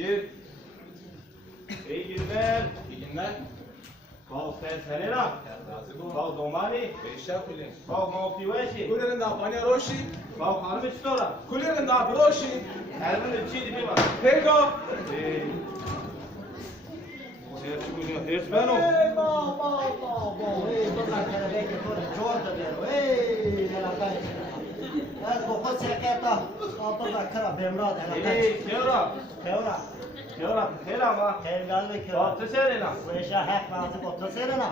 Gir. İyi günler. İyi günler. Bal senera. Bal domani. Beşer kulin. Bal mavtiveşi. Kulerin da panya roşi. Bal hanım stora. Kulerin da broşi. Elbin içi bir var. Pego. Hırsmeno. Hey, ba. Hey, toda kelebek toda jorda dero. Hey, nella pace. Ez bo khod seketa. Alta kara bemrad hela. İyi, kevra. Kevra. Kevra, hela ma. Kevgal ve kevra. Bal teserena. Veşa hak lazım otu serena.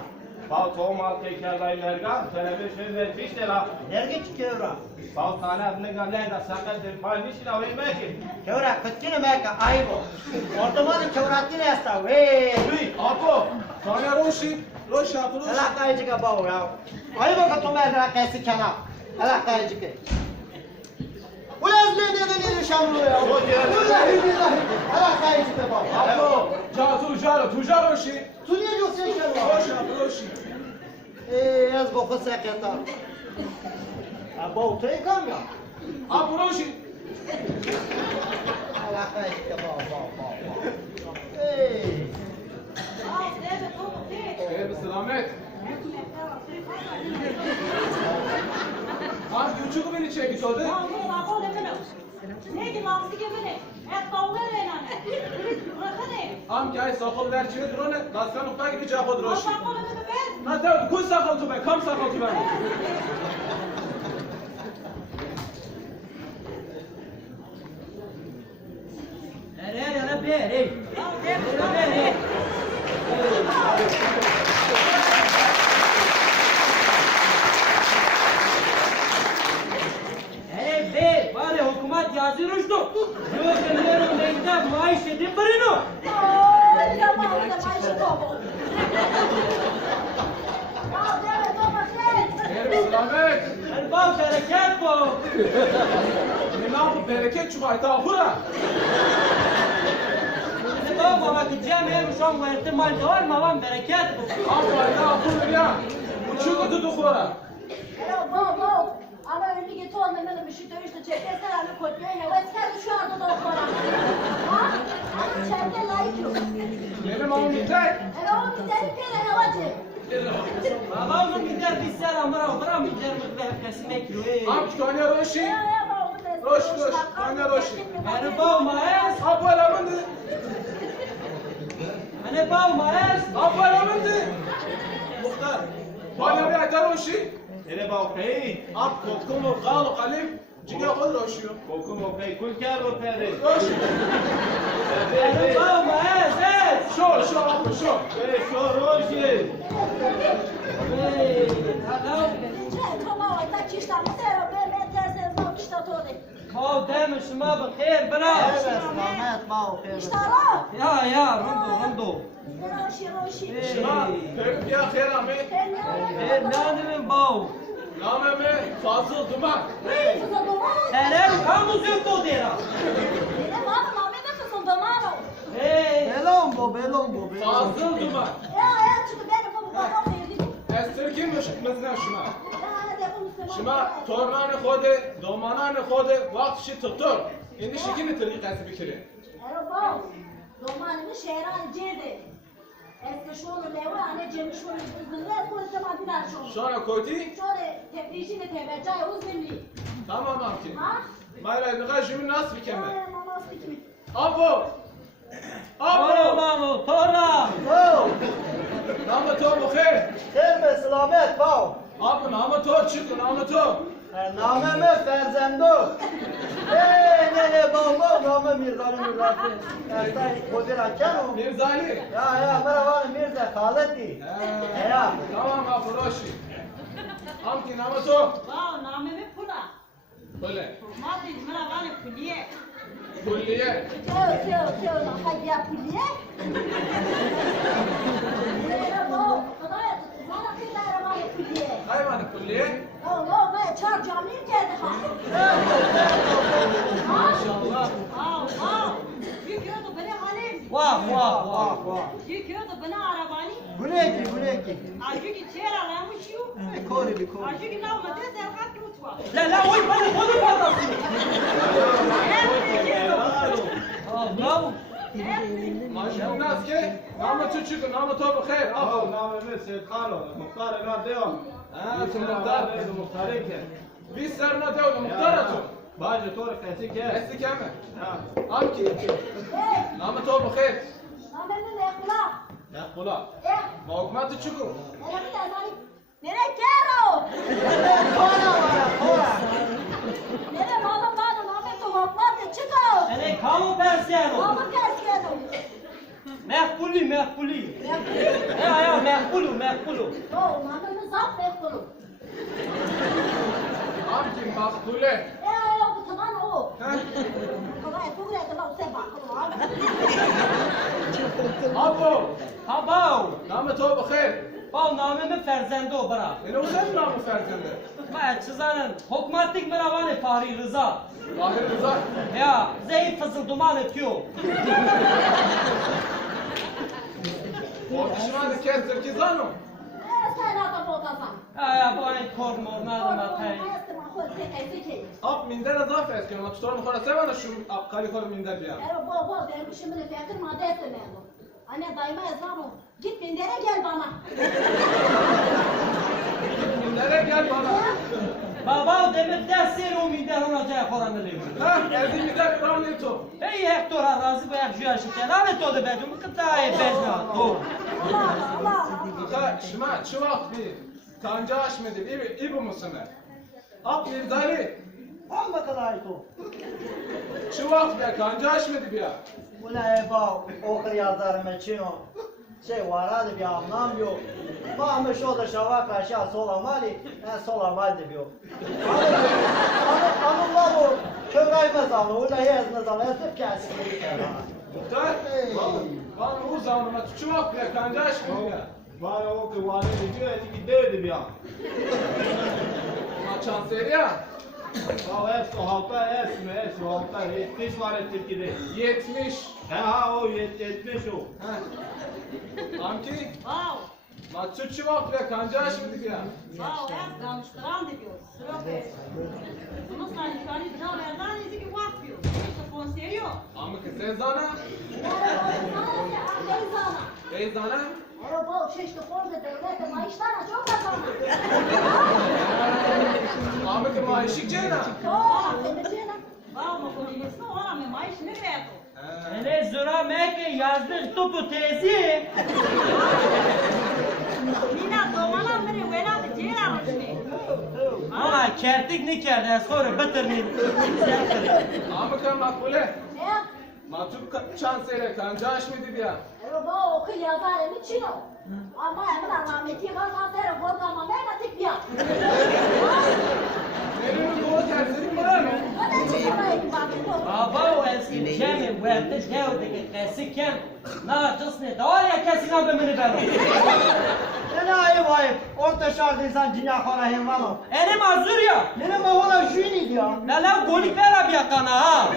Bal tomal teker baylarga. Televizyon ve piştela. Nerge ki kevra? Bal tane adını galenda sakat bir paylaşın avayım belki. Kevra katkine meka aybo. Ortamanı kevratine esta. Hey. Apo. Panya roşi. Roşi apı roşi. Hela kayıcı ka bao ya. Aybo ka to mera kaisi kana. Hela kayıcı ke. Ulas ne dedin şamlu ya? Vallahi billahi. Hela kayıcı ke bao. Apo. Ca tujar roşi. Tu niye diyorsun sen Roşi apı roşi. Ez bo khod seketa. Abo te kam ya. Apı roşi. Hela kayıcı ke bao. Hey. Hayır selamet. Abi uçuğu beni çekti oldu. Am gel sakal ver çiğ drone. Daskan nokta gibi cevap roşi. Hatta kuş sakal tu ben, kam sakal tu ben. Hayır selamet. Ne yapıp bereket çubay ta hura. Abla ne yapılır ya? Uçuğu tutu hura. Ama önünü getir onların bir şey dövüştü. Çekesler abi koyuyor. Evet sen şu anda da okula. Ha? Ama çevre layık yok. Benim ağam biter. O güzel bir kere havacı. Am kütüphane roşi. Roş, bana roşi. Abla lamındı. Abla lamındı. Muhtar. Bana bir ata roşi. Hele bal kayı. Ab kokumu qalu qalim. Ciga kol roşi. Kokum okey. Kul kar o perde. Roşi. Şu abla şu. Böyle şu roşi. Evet, Mehmet bao kevra. Rando. Şuna pek ya kherame. Nameme Fazıl Duman. Belombo. Fazıl Duman. Estirkin mızna şuna. Şuna tornanı khode, domananı khode, vakt şi tutur. İndi şikini tırıkası bikiri. Şuna koyti? Tamam amki. Mayra nika jimin nas bikeme. Apo! Nama to bu khair. Gelme selamet bao. Apo nama to çık, nama to. Nameme ferzendo. Ne bao name Mirza'nın Ertay Kodir Kano. Mirzali. Ya merhaba Mirza Haleti. Ya. Tamam Apo roşi. Amki nama to. Böyle. Kulliye. Hayvanı kulliye. İnşallah. Vah. Bureki. Kori. Bravo. ماشون ناس که نام تو چی کن نام تو بخیر آقا آقا نام من سید خانو مختار اینا دیو تو مختار مختاری که 20 سر نه دیو مختار تو باج طور کسی که استی کمه ها آم کی نام تو بخیر Ahmet ne yapıyor? نه خلا ما حکمت چی کن Nereye gidiyorsun? Nereye gidiyorsun? Kora var, kora. Nereye malum malum Ahmet o hoplar çıkıyor. Ele kamu persiano. Malum keskedim. Mehpuli, mehpuli. Yapıyor. Ya mehpulu, mehpulu. Yo, malum zap bekliyorum. آم کی مقبوله Ya bu tamam o. ها Kolay çok güzel tamam sen bak. آبو Habav. نام تو بخیر Bav namemi ferzendo bırak. اینو سن نام فرزنده Baya çizanen hokmatlik meravanı Fahri Rıza. ظاهر رضا Ya zeyt fızıl duman etiyor. شما دکه ترکیزانو Sen adam botasan. Ya bu ay kormor nadım atayım. آب میندر از آف است که ما چطور میخوره سه من شو آب کاری کار میندر بیا Baba benim şimdi fikrim adet memnun. Anne dayıma ezanı. Git bindere gel bana. میندره گل بالا Baba demir dersi ruminden olacak oranı levim. ها از این میندر رانی تو Hey Hector razı bu yakşı yaşıken. Abi todo becum kıtayı bezna. Doğru. Allah Allah Allah. تا شما چه وقت بی کنجاش میدید ای بو مسمه آب میرداری Amma kadar ito. چه وقت بیا کنجاش میدی بیا Ulan eba okur yazarım çino. Şey varadı bir anlam yok. Mahmut şu da şavak aşağı sola mali, en sola mal de yok. Anam var o. Kövrey mezanı, ulan yez mezanı, esip kesin. muhtar bana o zamanıma çe وقت بیا کنجاش میدی بیا Bana o ki vali diyor eti gidiyordu bir an. ما چند سریع Ya hepsi halka hepsi halka 70 var Türkiye'de. 70 Ha o 70 o. ها آمکی Wow. ما çe وقت بیا کنجاش میدی بیا Wow, hep danıştıran diyor. Sıra be. Ama sen şu an bir daha nereden dedi ki vak diyor. İşte konseyo. آمکی سیزانه ایزانه Era bol şeşte forda devlete maaşlara çok kazanır. آمکی ماهیشی چه نه Çok temizliğine. Wow, bu konuşması ona mı maaş ne verdi? Hele zora meke yazdık topu tezi. Mina domana biri vela da cera mı? Ama kertik ne kerdi sonra bitirmeyin. آمکی مقبوله Ne? ما تو چند سریع کنجاش میدی بیا Era bol okul yazarım için o. Ama emin rahmeti var nasıl borga ama ben tek ya. میریم دو ترسیم برم O da çıkarayım bak. Baba o eski kemi verdi devdeki kesiken na cısne daha ya kesina bemini bero. Ne ayıp ayıp. Orta şartı insan dünya kona hem var mı? Elim azur ya. Benim oğlan şu neydi ya? Lala golik vera bir yakana ha.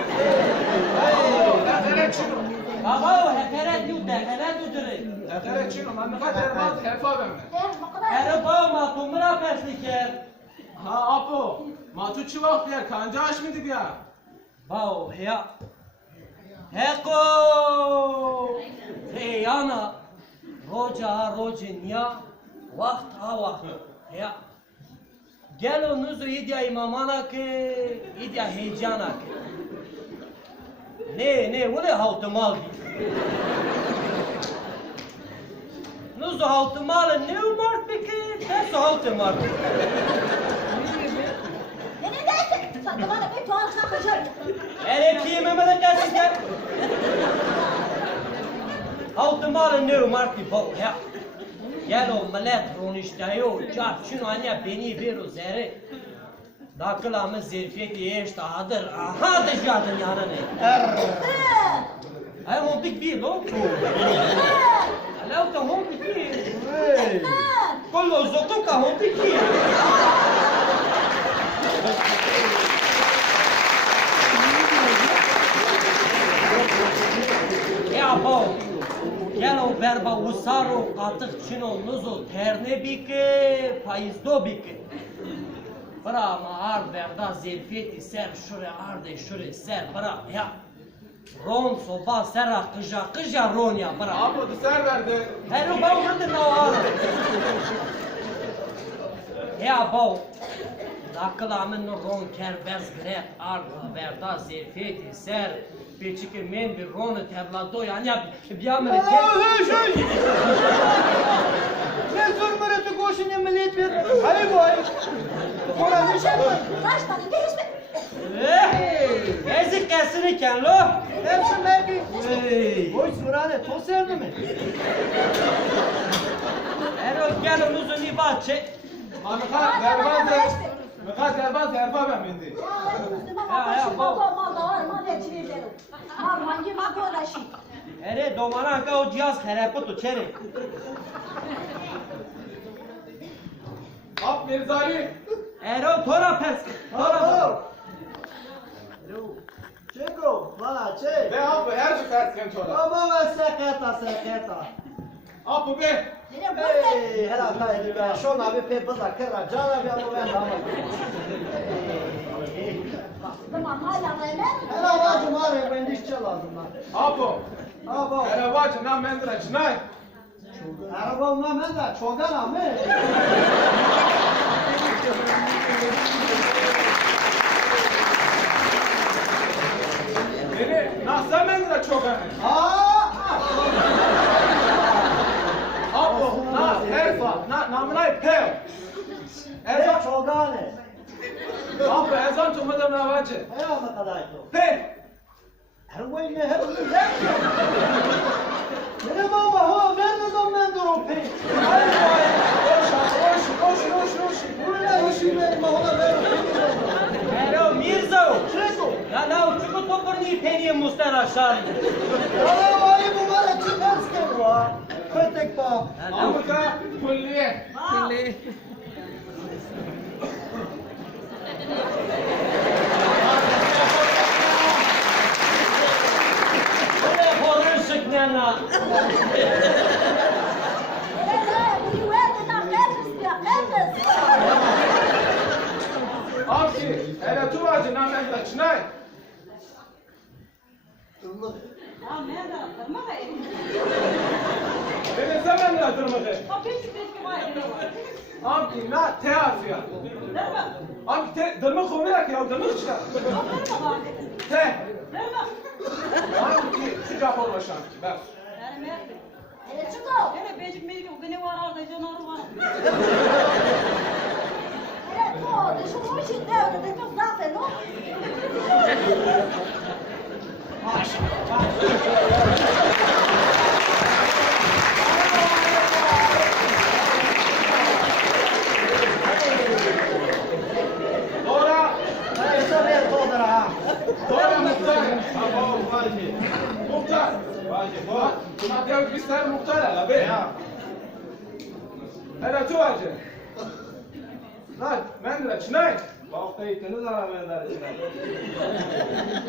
اخره چینو Baba o hekeret yu dekeret yu direk. اخره چینو من میخواد درماز حرفا بمه Bu kadar. Ere baba ma tumra pesliker. ها آپو ما تو چه وقت بیا کنجاش میدی بیا Bao ya. Heko. Hey ana. Roca rocin ya. Vakt ha vakt. Ya. Gel o nuzu idya imamana ke. İdya heyecana ke. Ne ule havtımal bi. Nuzu havtımalı ne umart bi ki. Tesu havtımal. Ne dersin? Sen de bana bir tuhaf kalkacak. Ele kimime gelsin gel. Havtımalı ne umart bi bau ya. Gel o millet roniştayo. Çar şunu anne beni bir o zeri. Dakılamı zirfiyeti eştahadır. Aha dışarıdın yanını. Ay hontik bir lo. Alo ka hontik bir. Kollo zoto ka hontik bir. Ya bo. Gel o berba usaro katık çino nuzo terne bike payizdo bike. Bra ma ar berda zirfiyeti ser şuraya arde şuraya ser bra ya. Ron soba sera kıja ron ya bırak. Abi dışarı verdi. Her o bau nedir ne var? Ya bau. Nakıl amın ron kerbez grek arda verda zefeti ser. Peçike men bir ron teblado yani biyamere Hey! Ne zormara tu koşun millet bir. Hayır boy. Kola ne şey var? Kaç tane değişme. Ezik kesinlikle lo. Hepsi mergi. Boy surane to serdi mi? Erol gel onu uzun bahçe. Mıka derbaz. Mıka derbaz erfa ben bindi. Ere domana ka o cihaz kharap to çere. Ab Mirzali. Erol tora pes. Tora. Çeko, bana çek. Ve ab her şey ters sonra. Ama ben seketa. Ab bu be. Hey, hela kaydı be. Şona bir pepe da kıra. Cana bir ama ben tamam. Hela bacım var ben dişçi lazım lan. Abo. Abo. Arabacı nam mendira çınay. Araba olma ben de çogan ama. Beni nasıl mendira çok önemli. Abo na erfa na namlay pev. Erfa çogane. Abo ezan tutmadım arabacı. Eyvallah kadar yok. Pev. Her boy ne hep ne baba ha ben de zaman durum pe. Hayır boy. Koş. Buraya şimdi mahula ver. Erol Mirzo. Çeko. La uçuku toporni peniye mustara şari. Ya vay bu var çıkarsın var. Kötek pa. Amka kulliye. Böyle horun sıknana. Absi, hele tuvacı nam mendira çınay. Beni sen mendira durmadı. Abi na te harfi ya. Abi te dırmık kovarak ya dırmık çıkar. Te. Abi ki şu Japon başan. Ver. Dora. Esa ver toda ha. Dora muhtar. Abo vacı. Muhtar. Vacı bak. Buna diyor ki sen muhtar ala be. Hele tuvacı. Lan mendira çınay. Vaktiydiniz arabalar içine.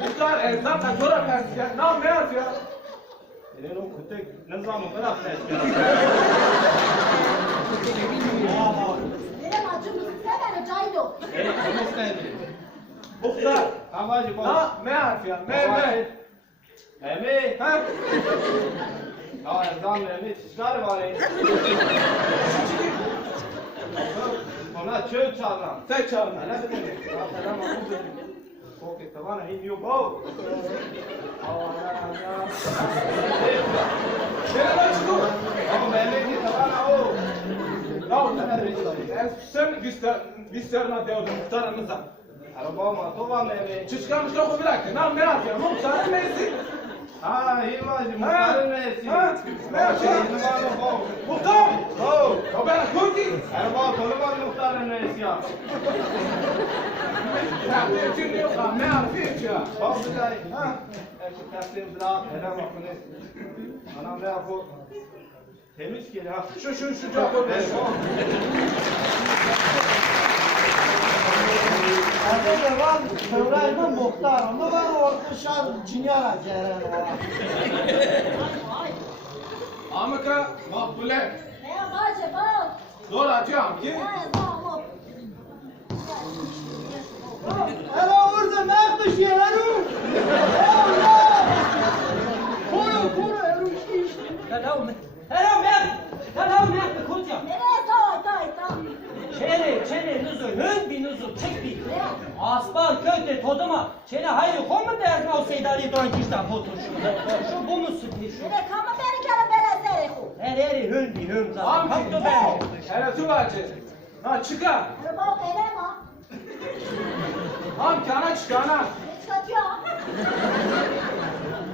Muhtar erzak kaçora persiyen. Nam ne harfi ya? Senin o kutek ne zaman bırak tezgahı. Muhtar. Amacı bak. Na ne harfi ya? Me. Emi. Ha? Ya ezan emi çıkar bari. Ona çöl çalram. Sen çağırın. Ne demek? Ya selam olsun. Koke tavana iniyor bu. Allah Allah. Gel lan çıkı. Ama memleki tavana o. Ya sen gösterme diyordu muhtarınıza. Arabama tovan emi. Çıçkamış da bırak. Nam ne harfi ya? Muhtarın neyisi? Ha iyi vacı muhtarın neyesi? Ha? Ne yapıyor? Muhtar. Oh. Ya ben koyayım. Araba toluvan muhtarın neyesi ya? Ya ne için yok ha? Ne harfi ya? Bak bir day. Ha? Şu teslim bırak. Hele bakın. Anam ne yapıyor? Temiz geliyor ha. Şu Japon be. Hadi devam. Kıvrayma muhtar. Ama ben orta şar cinyara ceren var. Amka makbule. Doğru atıyorum ki. Hele orada mertmiş yereru. Allah! Hello, Mert, koca. Nereye ta? Çene, nuzu, hün bir nuzu, çek bir. Aspan, köte, toduma. Çene, hayır, koma dersin o seydali doğan kişiden fotur şu. Bu mu sıkmış şu? Nereye kama beni kere bere zere ku. Eri, hün zaten. Amki. Kaptı ben. Hele tu bacı. Na çıka. Nereye bak ele ma. Amki ana çıka ana. Ne çıkartıyor?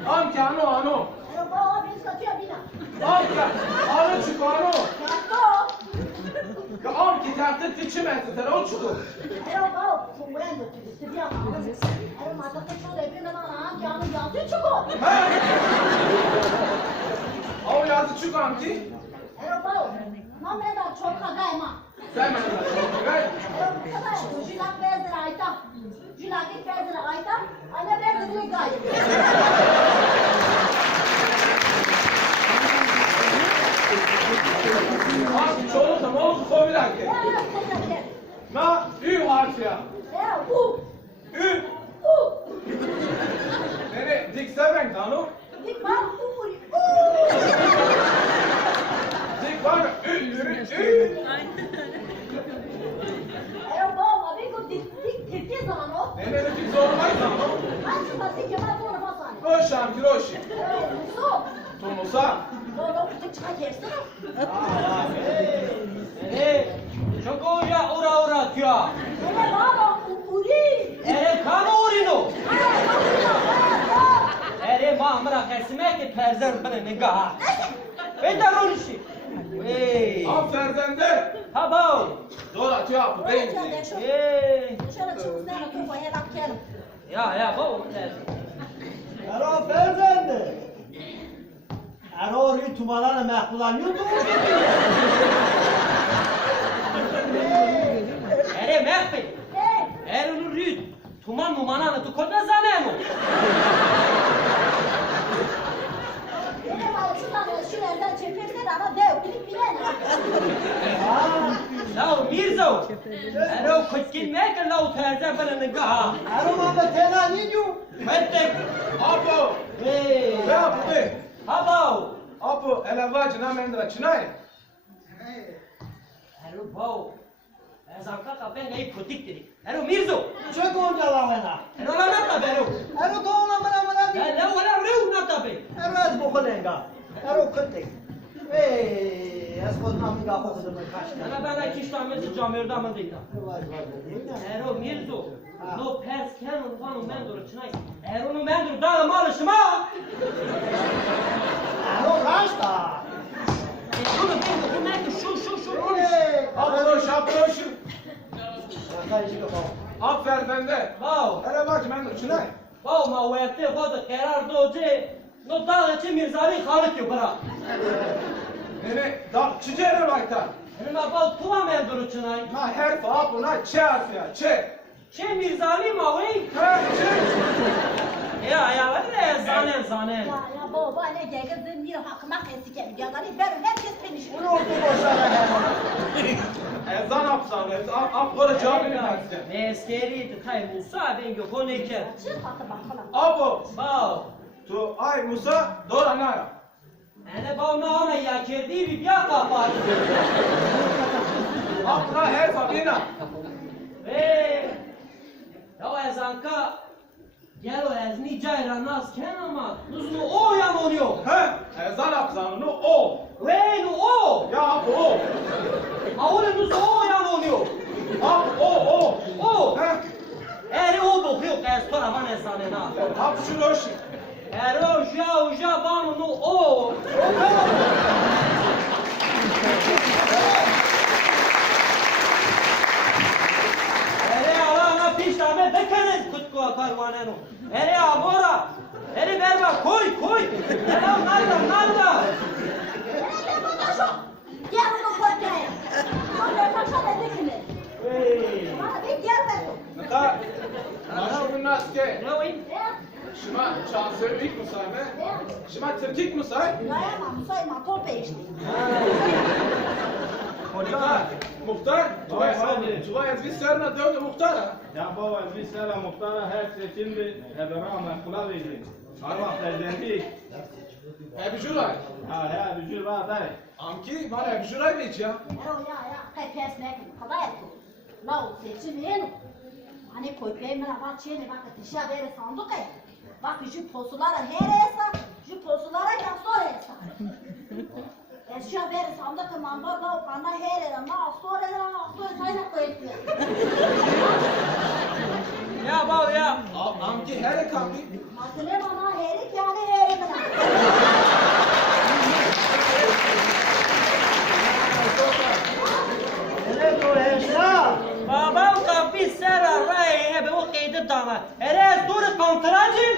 Amki ano. Nereye bak beni çıkartıyor bina. Amki ano çıka ano. Yasto. Ka amki tahta tiçimezdi sen o çıkı. Nereye bak çok uyandı. Tibiya ma. Nereye mata kışma da hepinde bana canı yazıyor çıkıyor. O yazı çık amki. Nereye bak. Namreda çok kagayma. Sen bana gel. Jilak bezir ayta. Jilak bezir ayta. Anne bezir gay. Amki çoluk da mol koy bir dakika. Na ü harfi ya. Ü. Nere dikse ben tanu. Dik var mı? Ü. Nere dik zorlamaz tanu. Roş amki roşi. Tumusa. Çok ura atıyor. Ere kama urino. Ere mamra kesme ki perzer bana nigah. Eder onu işi. Am ferzende. Habav. Zor atıyor abi. Değil. Ya bu. Ero Ferzende. Ero ri tumalarla mehkulanıyor mu? Ere mehbi. Ere onu rüd. Tuman mumanana tu kodna zanemo. Lav Mirzo. Ero kutkin meke lav terze bana nigah. Ero manda tena ne diyor? Mettek. Apo. Ne yaptı? Habav. Apo elevacı na mendra çınay. Ero bav. Ezanka kapen ei kutik dedi. Ero Mirzo. Çok onca lavena. Ero la nata bero. Ero doğuna bana Ya la wala rew nata be. Ero az bokulenga. Ero kıttık. Az koduna ga bokudu kaçtı. Bana kiştamezi camerda mı deyta. Var. Ero Mirzo. No pers kenon vanu mendoro çınay. Ero no mendoro da malışma. Ero raşta. Bunu ben bu nek şu. Apo roş apo roş. Kayıcı kapalı. Ap ferzende. Bav. Elevacı mendra çınay. Bav ma wete vada karar doce. No da çi mirzali khalık yo bara. Nere da çicere vakta. Eno bav tuva mendoro çınay. Na her fa apo na çe harfi ya çe. Çe mirzali ma wey. Ha çe. Ya valla zanen. Bunu oldu boşlara hemen. Ezan apsan. Ap böyle cevap vermezsin. Meskeri de tay Musa ben go koneke. Apo. Bav. Tu ay Musa doğru ne ya? Ene bav ma ona ya kerdi bir ya kapat. Ap na her fa bina. Ya ezanka gel o ezni cayra nas ken ama nuzlu o yan oluyor. He? Ezan apsan no o. Ve nu o. Ya apo o. Avule nuzlu o yan oluyor. Ap o. O. He? Eri o bokuyor kes tora van esanena. Ap şu roş. Eri o ja vanu nu o. Eri alana piştame bekeriz kutku karvanenu. Eri abora. Eri berba koy. Eri narda. Nata. Naşu nas ke. Ne oyun? Şima şansör ilk musayme. Şima Türkik musay. Nata. Muhtar. Tuva yazgı serna dövdü muhtara. Ya baba biz sana muhtara her seçimde Ebrahim'e kula verdik. Allah Ferzendi. Hep بجورای Ha, vücut var dayı. آنکی من بجورای بیچ یا Pes nekin, kadar yaptı. La seçim yeni. Hani koyayım bana bak çiğne bak dışa beri sandık ya. Bak şu posulara her esa, şu posulara ya sonra esa. Eşya beri sandık mamba da kana her era ma sonra sayna koyuyor. Ya bal ya. آنکی هر کامی Matine bana herik yani herik bana. Ne bu heşla? Babam kapı ser arayı hep o kaydı dama. Erez dur kontracım.